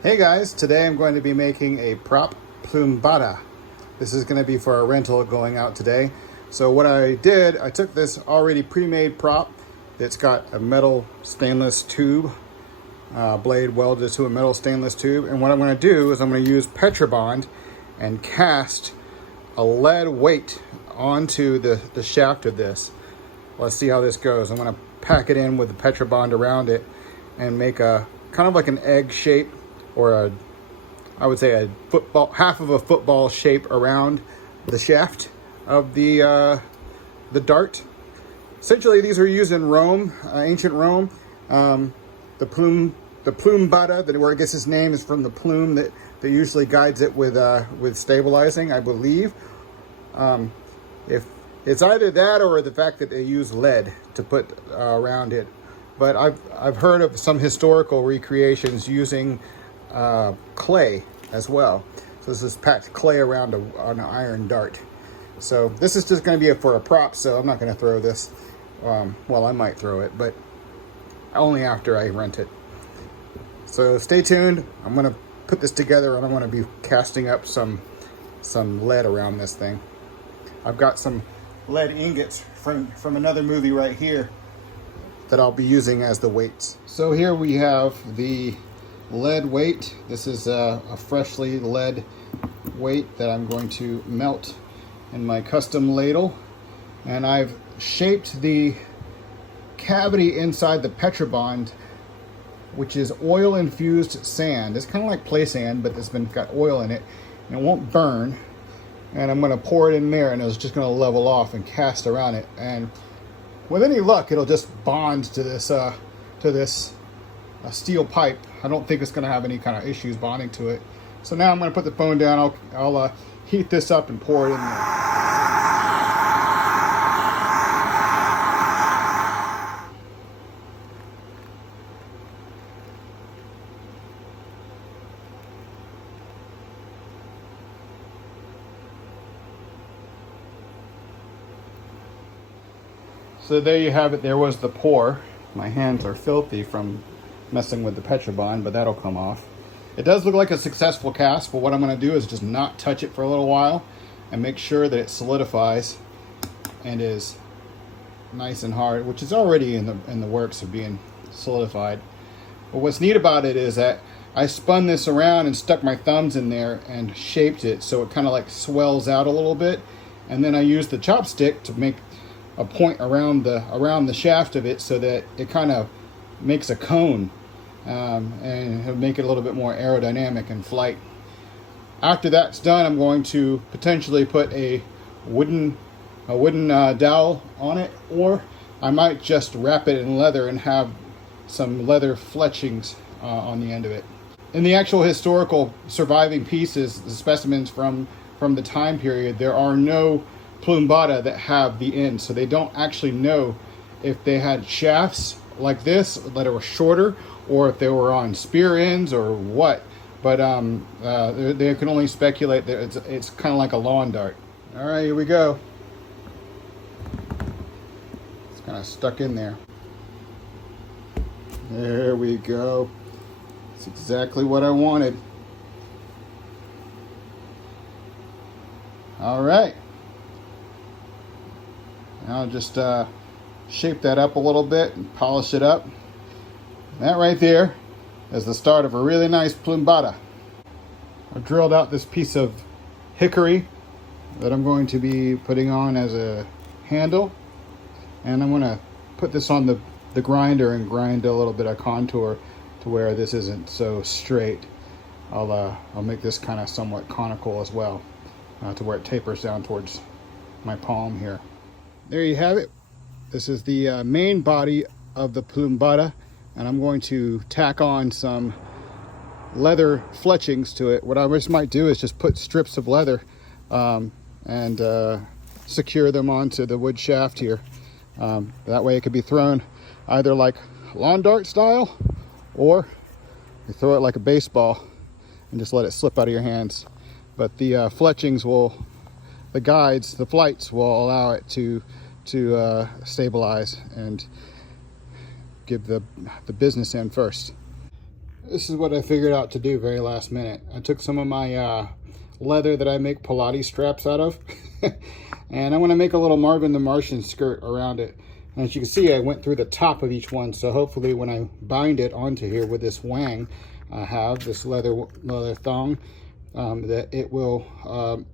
Hey guys, today I'm going to be making a prop Plumbata. This is going to be for a rental going out today. So what I did, I took this already pre-made prop that's got a metal stainless tube, blade welded to a metal stainless tube. And what I'm going to do is I'm going to use Petrobond and cast a lead weight onto the shaft of this. Let's see how this goes. I'm going to pack it in with the Petrobond around it and make a kind of like an egg shape, or I would say a football, half of a football shape around the shaft of the dart. Essentially, these are used in Rome, ancient Rome. The Plumbata, where it gets its name, is from the plume that usually guides it with stabilizing, I believe. If it's either that or the fact that they use lead to put around it, but I've heard of some historical recreations using clay as well. So this is packed clay around an iron dart. So this is just going to be for a prop, so I'm not going to throw this. Well, I might throw it, but only after I rent it. So stay tuned. I'm going to put this together, and I'm going to be casting up some lead around this thing. I've got some lead ingots from another movie right here that I'll be using as the weights. So here we have the lead weight. This is a freshly lead weight that I'm going to melt in my custom ladle, and I've shaped the cavity inside the Petrobond, which is oil infused sand. It's kind of like play sand, but it's got oil in it and it won't burn. And I'm going to pour it in there, and it's just going to level off and cast around it, and with any luck it'll just bond to this a steel pipe. I don't think it's going to have any kind of issues bonding to it. So now I'm going to put the phone down. I'll heat this up and pour it in there. So there you have it. There was the pour. My hands are filthy from messing with the Petrobond, but that'll come off. It does look like a successful cast, but what I'm going to do is just not touch it for a little while and make sure that it solidifies and is nice and hard, which is already in the works of being solidified. But what's neat about it is that I spun this around and stuck my thumbs in there and shaped it so it kind of like swells out a little bit, and then I used the chopstick to make a point around the shaft of it so that it kind of makes a cone, and it'll make it a little bit more aerodynamic in flight. After that's done, I'm going to potentially put a wooden dowel on it, or I might just wrap it in leather and have some leather fletchings on the end of it. In the actual historical surviving pieces, the specimens from the time period, there are no Plumbata that have the ends, so they don't actually know if they had shafts like this that were shorter, or if they were on spear ends or what. But they can only speculate that it's kind of like a lawn dart. All right, here we go. It's kind of stuck in there. There we go. It's exactly what I wanted. All right. Now just shape that up a little bit and polish it up. That right there is the start of a really nice Plumbata. I've drilled out this piece of hickory that I'm going to be putting on as a handle, and I'm going to put this on the grinder and grind a little bit of contour to where this isn't so straight. I'll make this kind of somewhat conical as well, to where it tapers down towards my palm here. There you have it. This is the main body of the Plumbata, and I'm going to tack on some leather fletchings to it. What I just might do is just put strips of leather and secure them onto the wood shaft here. That way it could be thrown either like lawn dart style, or you throw it like a baseball and just let it slip out of your hands. But the fletchings the guides, the flights will allow it to stabilize and give the business end first. This is what I figured out to do very last minute. I took some of my leather that I make Pilates straps out of, and I want to make a little Marvin the Martian skirt around it. And as you can see, I went through the top of each one, so hopefully when I bind it onto here with this wang I have, this leather thong, that it will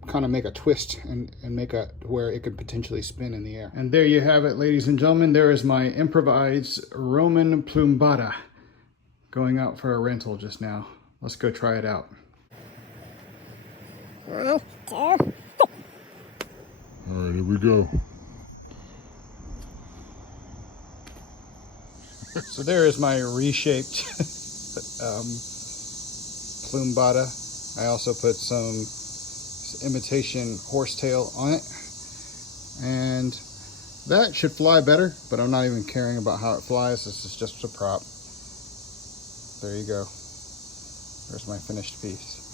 kind of make a twist and make a where it could potentially spin in the air. And there you have it, ladies and gentlemen. There is my improvised Roman Plumbata going out for a rental just now. Let's go try it out. 1, 2. All right, here we go. So there is my reshaped Plumbata. I also put some imitation horsetail on it, and that should fly better, but I'm not even caring about how it flies. This is just a prop. There you go. There's my finished piece.